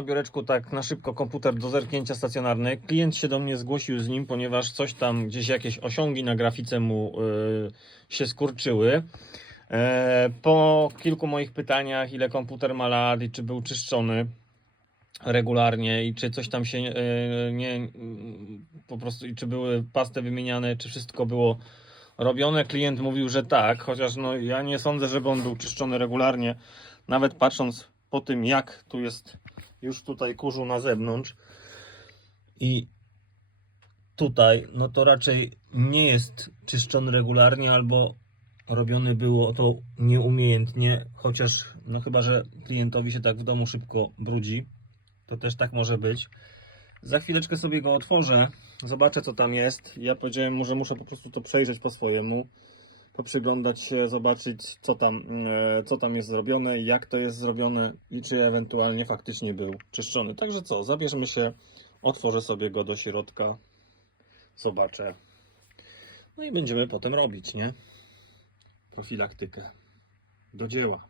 Na biureczku tak na szybko komputer do zerknięcia stacjonarny. Klient się do mnie zgłosił z nim, ponieważ coś tam, gdzieś jakieś osiągi na grafice mu y, się skurczyły. E, po kilku moich pytaniach, ile komputer ma lat i czy był czyszczony regularnie i czy coś tam się e, nie, po prostu, i czy były pasty wymieniane, czy wszystko było robione. Klient mówił, że tak, chociaż no, ja nie sądzę, żeby on był czyszczony regularnie. Nawet patrząc po tym, jak tu jest już tutaj kurzu na zewnątrz i tutaj, no to raczej nie jest czyszczony regularnie albo robione było to nieumiejętnie, chociaż no chyba, że klientowi się tak w domu szybko brudzi, to też tak może być. Za chwileczkę sobie go otworzę, zobaczę co tam jest. Ja powiedziałem mu, że muszę po prostu to przejrzeć po swojemu, poprzyglądać się, zobaczyć co tam, e, co tam jest zrobione, jak to jest zrobione i czy ewentualnie faktycznie był czyszczony. Także co, zabierzmy się, otworzę sobie go do środka, zobaczę. No i będziemy potem robić, nie? Profilaktykę. Do dzieła.